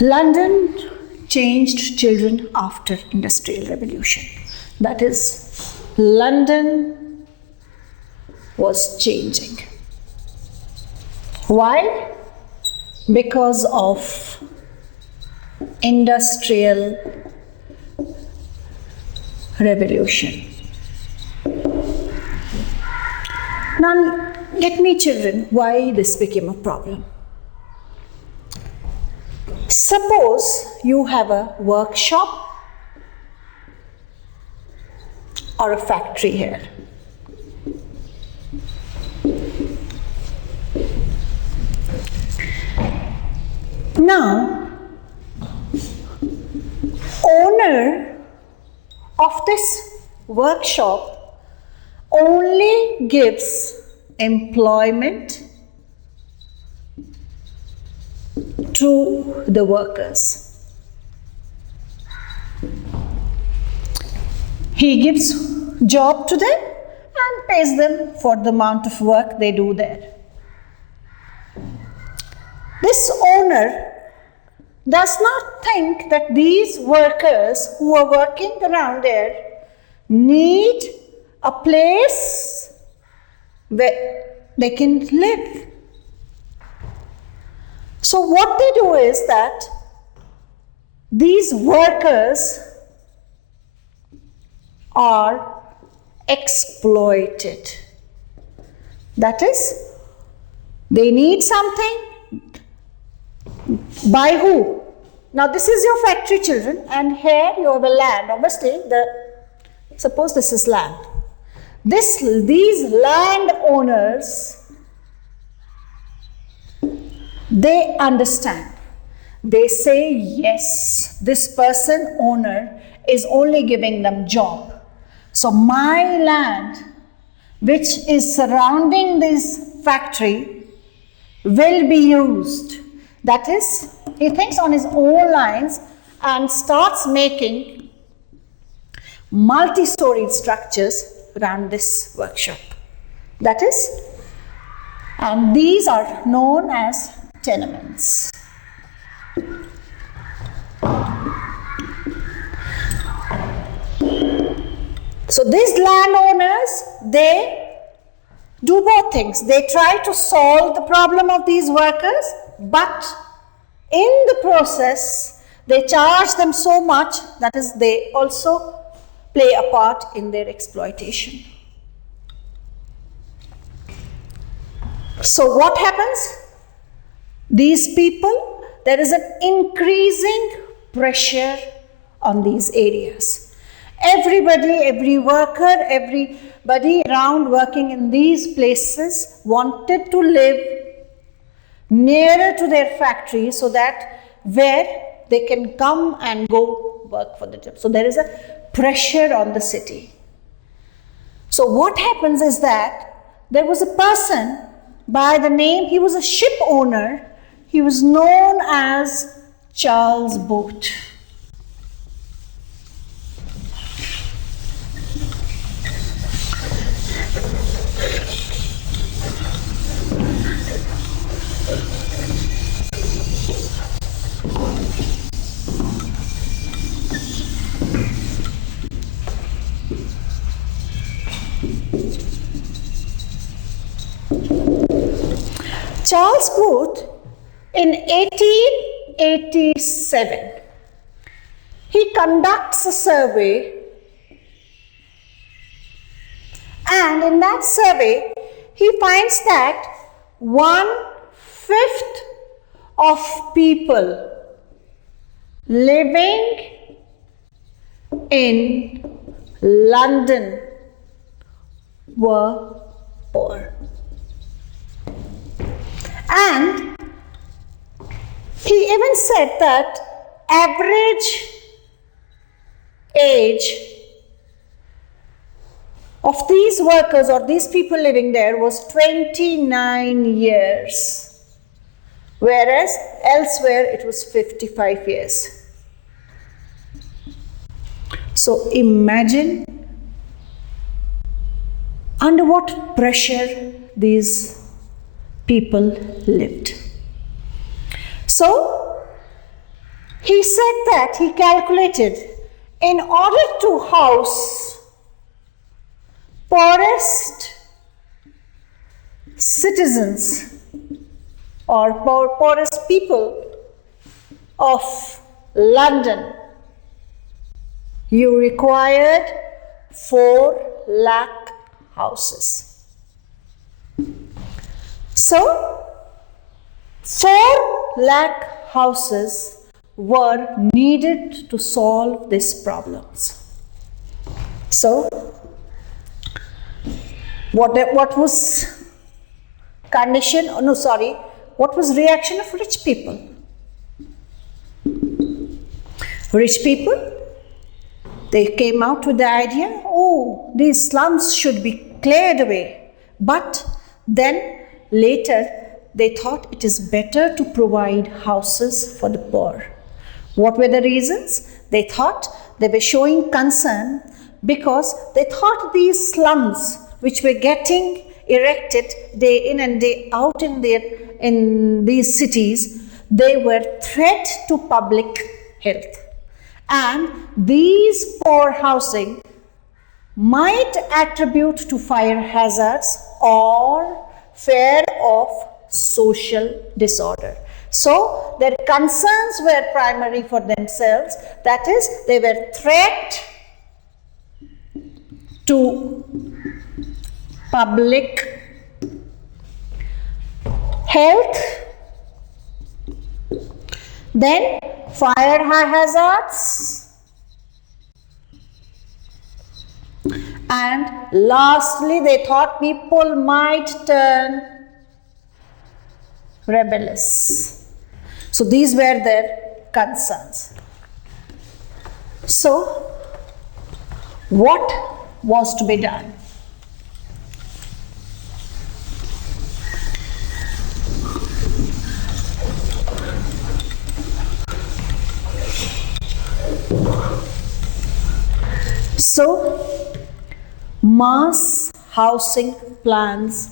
London changed children after Industrial Revolution. That is, London was changing. Why? Because of Industrial Revolution. Now, get me children, why this became a problem. Suppose you have a workshop or a factory here. Now, owner of this workshop only gives employment to the workers. He gives job to them and pays them for the amount of work they do there. This owner does not think that these workers who are working around there need a place where they can live. So what they do is that these workers are exploited. That is, they need something. By who? Now this is your factory, children, and here you have a land. Obviously, suppose this is land. These landowners, they understand. They say, yes, this person, owner, is only giving them job. So my land, which is surrounding this factory, will be used. That is, he thinks on his own lines and starts making multi-storied structures around this workshop. That is, and these are known as tenements. So these landowners, they do both things. They try to solve the problem of these workers, but in the process, they charge them so much, that is, they also play a part in their exploitation. So what happens? These people, there is an increasing pressure on these areas. Everybody, every worker, everybody around working in these places wanted to live nearer to their factory so that where they can come and go work for the job. So there is a pressure on the city. So what happens is that there was a person by the name, he was a ship owner. He was known as Charles Booth. Charles Booth, in 1887, he conducts a survey, and in that survey, he finds that 1/5 of people living in London were poor. And he even said that average age of these workers or these people living there was 29 years, whereas elsewhere it was 55 years. So imagine under what pressure these people lived. So He said that he calculated in order to house poorest citizens or poorest people of London, you required 4 lakh houses. So, 4 lakh houses were needed to solve these problems. So, what was condition? Oh, no, sorry. What was reaction of rich people? Rich people, they came out with the idea, oh, these slums should be cleared away. But then later, they thought it is better to provide houses for the poor. What were the reasons? They thought they were showing concern because they thought these slums which were getting erected day in and day out in these cities, they were threat to public health. And these poor housing might attribute to fire hazards or fear of social disorder. So their concerns were primary for themselves, that is, they were threat to public health, then fire hazards, and lastly they thought people might turn rebellious. So these were their concerns. So what was to be done? So, mass housing plans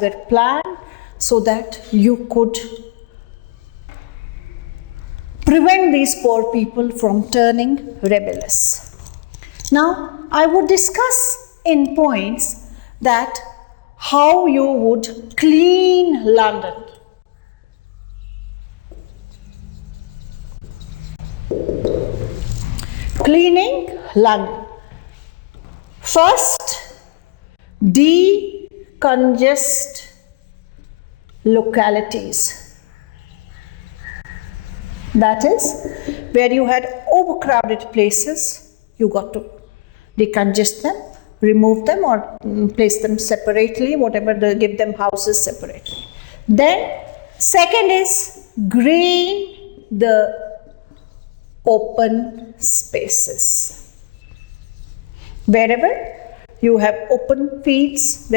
were planned so that you could prevent these poor people from turning rebellious. Now, I would discuss in points that how you would clean London. Cleaning London. First, decongest localities. That is, where you had overcrowded places, you got to decongest them, remove them or place them separately, whatever, give them houses separately. Then, second is green the open spaces. Wherever you have open fields,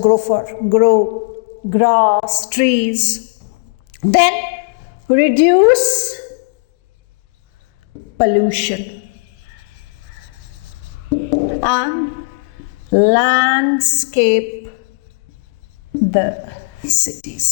grow grass, trees. Then reduce pollution and landscape the cities.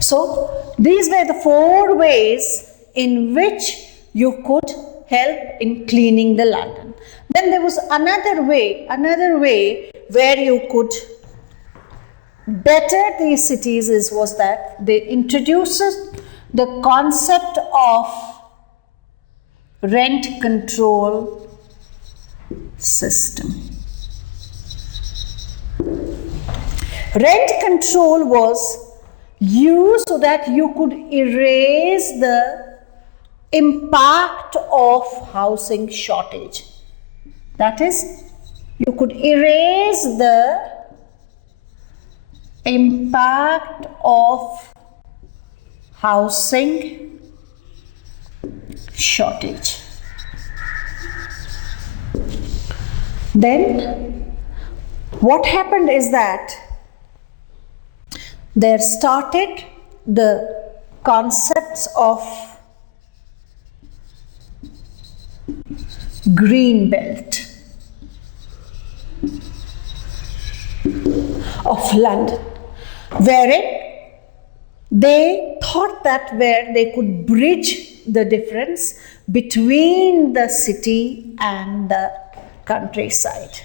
So these were the 4 ways in which you could help in cleaning the London. Then there was another way where you could better these cities was that they introduced the concept of rent control system. Rent control was used so that you could erase the impact of housing shortage. That is, you could erase the impact of housing shortage. Then what happened is that there started the concepts of green belt of London, wherein they thought that where they could bridge the difference between the city and the countryside.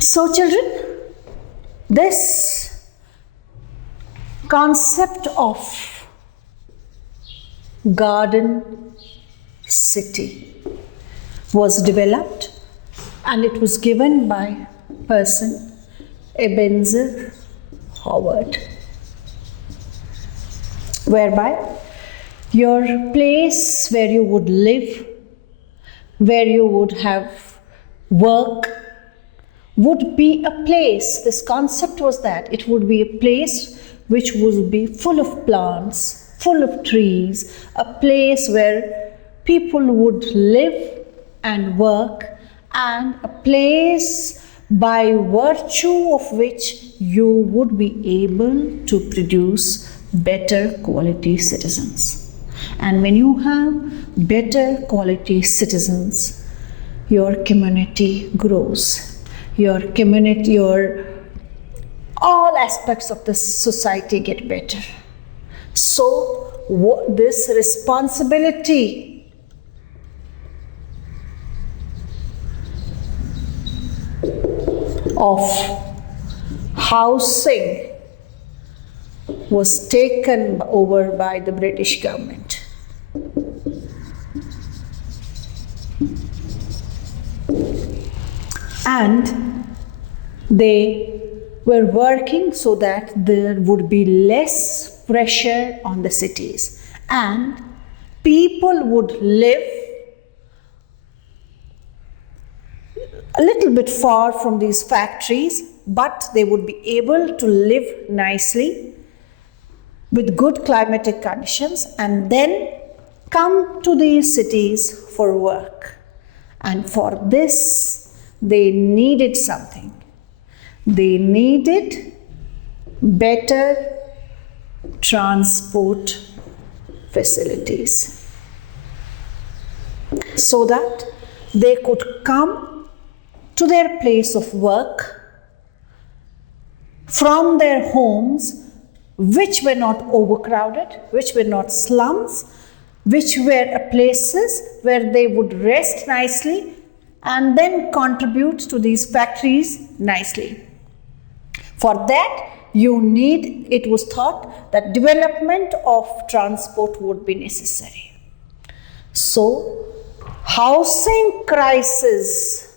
So children, this concept of garden city was developed, and it was given by person Ebenezer Howard, whereby your place where you would live, where you would have work, would be a place. This concept was that it would be a place which would be full of plants, full of trees, a place where people would live and work, and a place by virtue of which you would be able to produce better quality citizens. And when you have better quality citizens, your community grows. Your community, all aspects of the society get better. So this responsibility of housing was taken over by the British government. And they were working so that there would be less pressure on the cities, and people would live a little bit far from these factories, but they would be able to live nicely with good climatic conditions and then come to these cities for work. And for this, they needed something. They needed better transport facilities so that they could come to their place of work from their homes, which were not overcrowded, which were not slums, which were places where they would rest nicely and then contribute to these factories nicely. For that, it was thought that development of transport would be necessary. So, housing crisis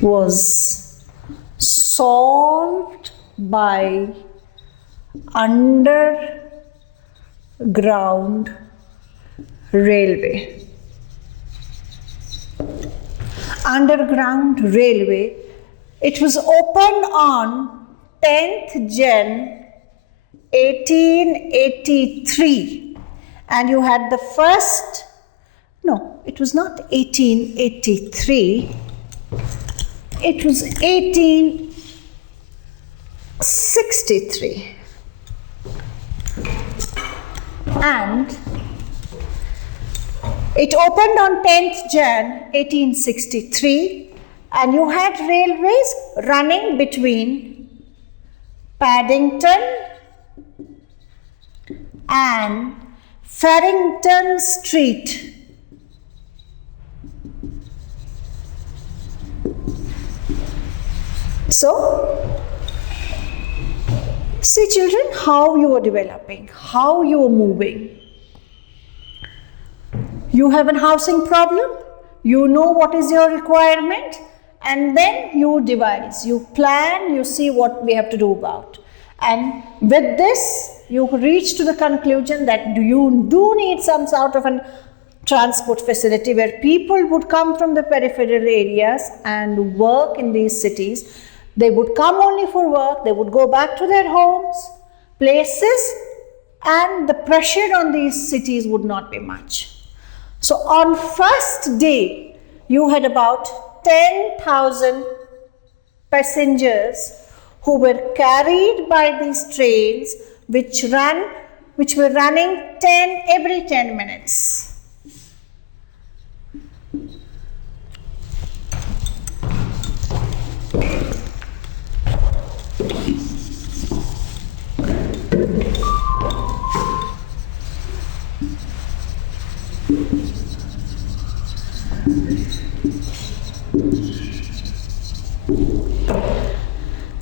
was solved by underground railway. Underground railway, it was opened on 10th Jan 1883, and you had the first, no, it was not 1883, it was 1863. And it opened on 10th Jan 1863, and you had railways running between Paddington and Farrington Street. So, see children, how you are developing, how you are moving. You have a housing problem, you know what is your requirement, and then you devise, you plan, you see what we have to do about. And with this, you reach to the conclusion that you do need some sort of a transport facility where people would come from the peripheral areas and work in these cities. They would come only for work, they would go back to their homes, places, and the pressure on these cities would not be much. So on first day, you had about 10,000 passengers who were carried by these trains which were running every 10 minutes.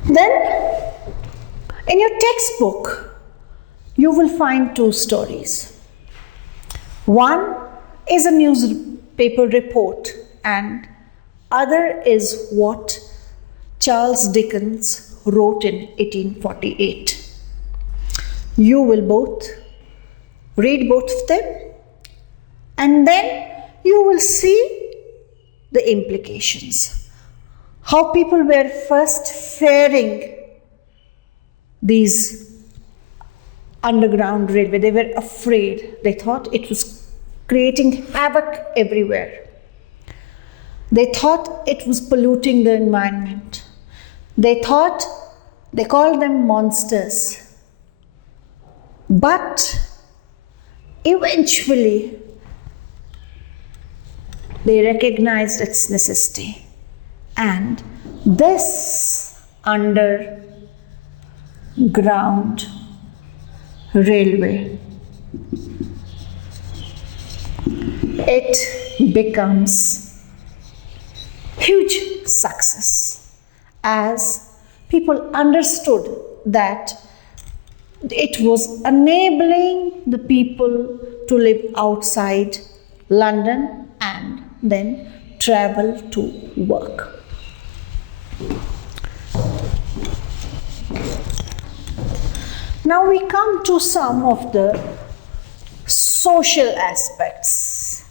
Then, in your textbook, you will find two stories. One is a newspaper report, and other is what Charles Dickens wrote in 1848. You will both read both of them, and then you will see the implications. How people were first fearing these underground railway. They were afraid. They thought it was creating havoc everywhere. They thought it was polluting the environment. They called them monsters. But eventually, they recognized its necessity. And this underground railway, it becomes huge success as people understood that it was enabling the people to live outside London and then travel to work. Now we come to some of the social aspects.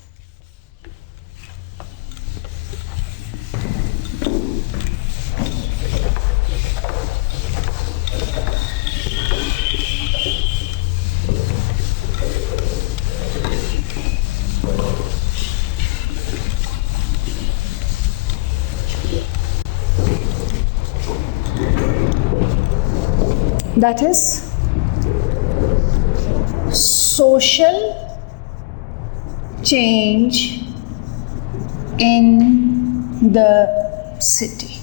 That is social change in the city.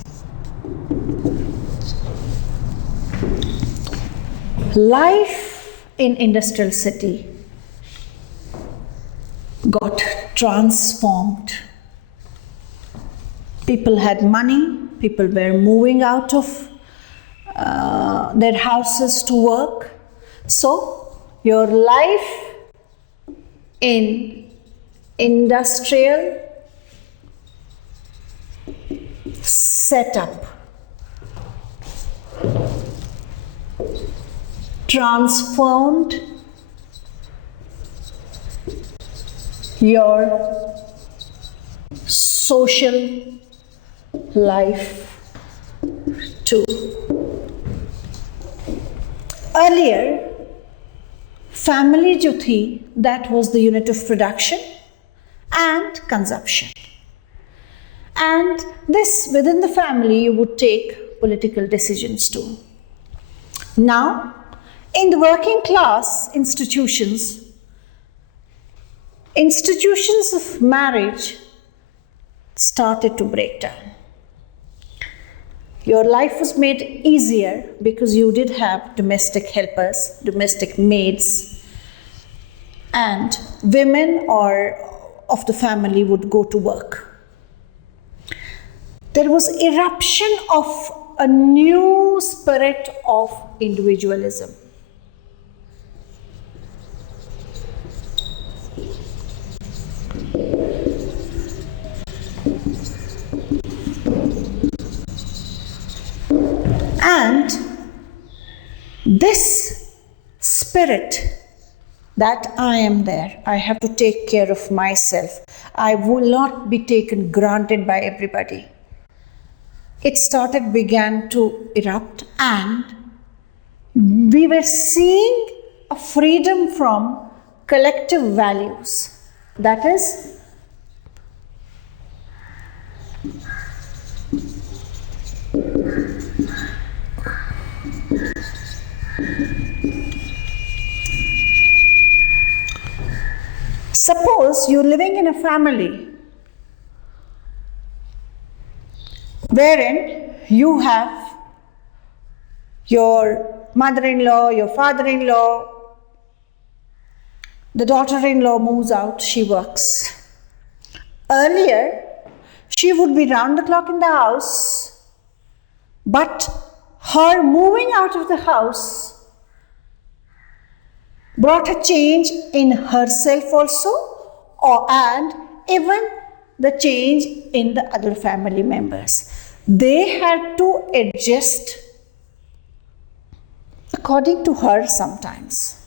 Life in industrial city got transformed. People had money, people were moving out of their houses to work. So your life in industrial setup transformed your social life too. Earlier, family jo thi, that was the unit of production and consumption. And this, within the family, you would take political decisions too. Now, in the working class institutions of marriage started to break down. Your life was made easier because you did have domestic helpers, domestic maids, and women or of the family would go to work. There was eruption of a new spirit of individualism. And this spirit that I am there. I have to take care of myself. I will not be taken granted by everybody. It began to erupt, and we were seeing a freedom from collective values. That is, suppose you're living in a family wherein you have your mother-in-law, your father-in-law, the daughter-in-law moves out, she works. Earlier, she would be round the clock in the house, but her moving out of the house brought a change in herself also, and even the change in the other family members. They had to adjust according to her sometimes.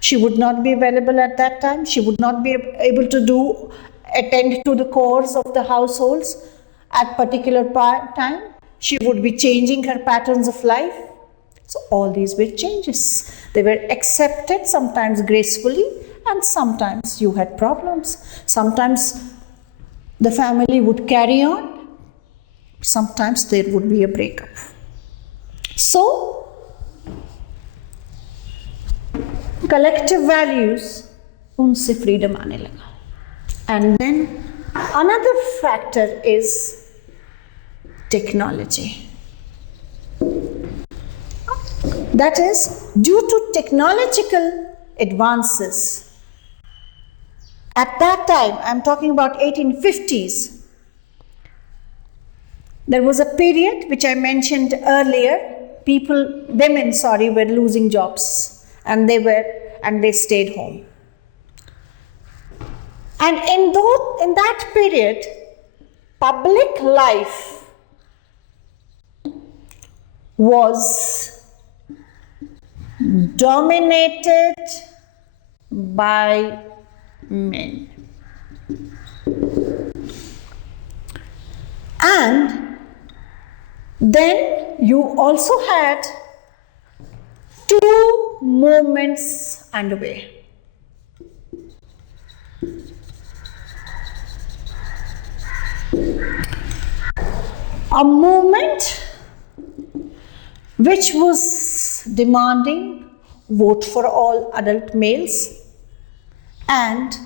She would not be available at that time. She would not be able to attend to the chores of the households at particular time. She would be changing her patterns of life. So all these were changes. They were accepted, sometimes gracefully, and sometimes you had problems. Sometimes the family would carry on. Sometimes there would be a breakup. So, collective values, unse freedom aane laga. And then another factor is technology. That is, due to technological advances, at that time, I'm talking about 1850s, there was a period which I mentioned earlier, women were losing jobs, and they stayed home. And in that period, public life was dominated by men. And then you also had two movements underway. A movement which was demanding vote for all adult males, and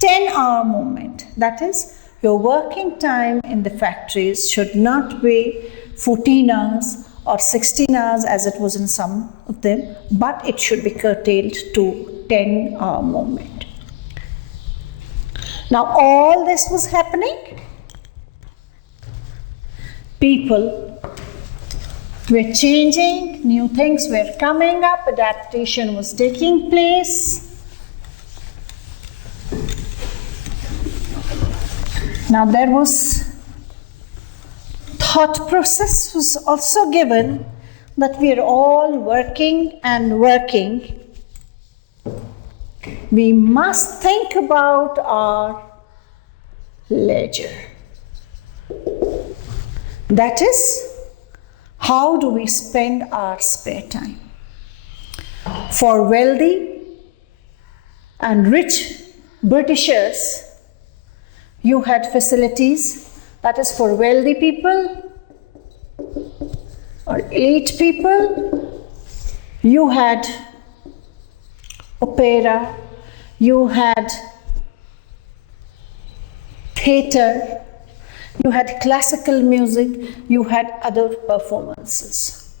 10-hour movement. That is, your working time in the factories should not be 14 hours or 16 hours as it was in some of them, but it should be curtailed to 10-hour movement. Now all this was happening. People were changing, new things were coming up, adaptation was taking place. Now there was thought process was also given that we are all working and working. We must think about our leisure. That is, how do we spend our spare time? For wealthy and rich Britishers, you had facilities. That is, for wealthy people or elite people, you had opera, you had theatre, you had classical music, you had other performances.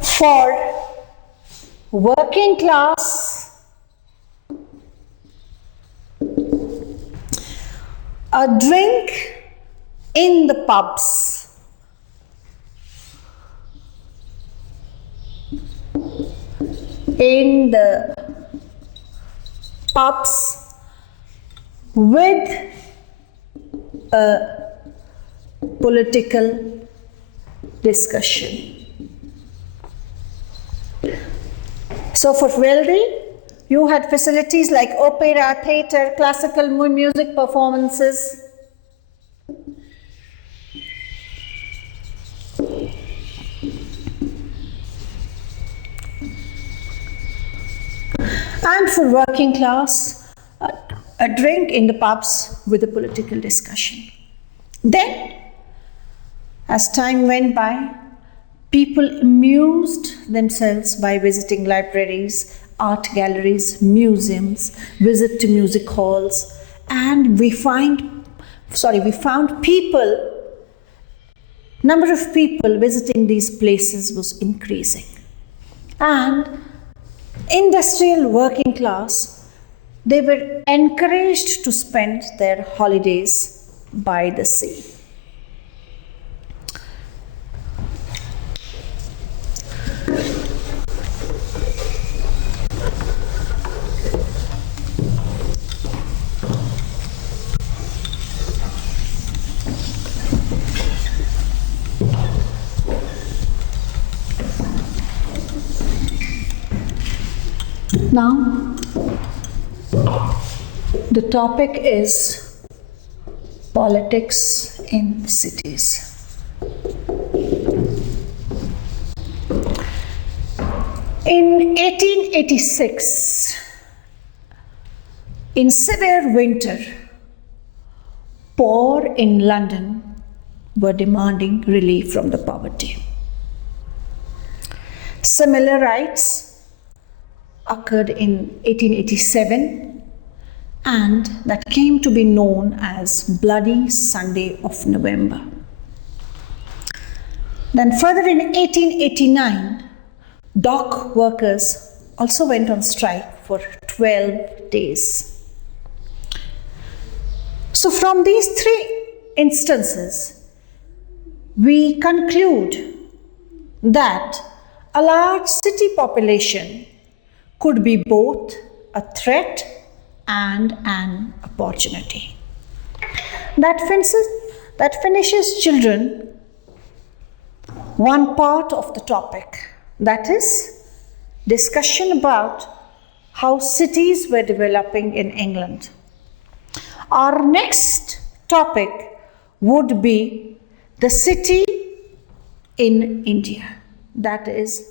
For working class, a drink in the pubs, with a political discussion. So for wealthy, You had facilities like opera, theatre, classical music performances. And for working class, a drink in the pubs with a political discussion. Then, as time went by, people amused themselves by visiting libraries, art galleries, museums, visit to music halls, and we found number of people visiting these places was increasing. And industrial working class, they were encouraged to spend their holidays by the sea. Now, the topic is politics in cities. In 1886, in severe winter, poor in London were demanding relief from the poverty. Similar riots occurred in 1887, and that came to be known as Bloody Sunday of November. Then further in 1889, dock workers also went on strike for 12 days. So from these three instances, we conclude that a large city population could be both a threat and an opportunity. That finishes, children, one part of the topic, that is discussion about how cities were developing in England. Our next topic would be the city in India, that is